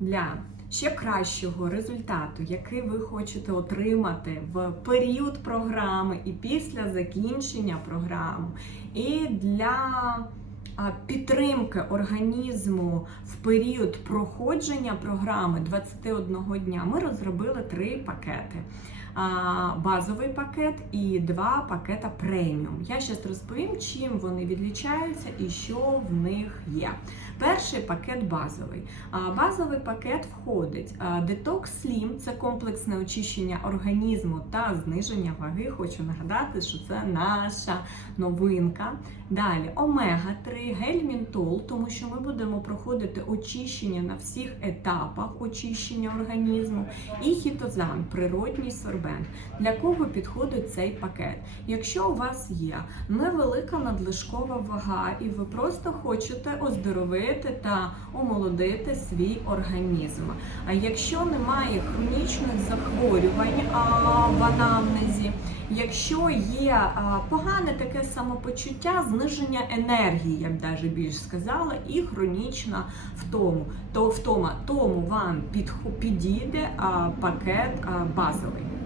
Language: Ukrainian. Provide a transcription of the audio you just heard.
для ще кращого результату, який ви хочете отримати в період програми і після закінчення програми, і для підтримки організму в період проходження програми 21 дня ми розробили три пакети. Базовий пакет і два пакета преміум. Я зараз розповім, чим вони відлічаються і що в них є. Перший пакет базовий. Базовий пакет входить Detox Slim – це комплексне очищення організму та зниження ваги. Хочу нагадати, що це наша новинка. Далі омега-3, гель-мінтол, тому що ми будемо проходити очищення на всіх етапах очищення організму. І хітозан, природній сорбент. Для кого підходить цей пакет? Якщо у вас є невелика надлишкова вага, і ви просто хочете оздоровити та омолодити свій організм. А якщо немає хронічних захворювань в анамнезі, якщо є погане таке самопочуття, зниження енергії, я б навіть більш сказала, і хронічна втому, то втома, тому вам підійде пакет базовий.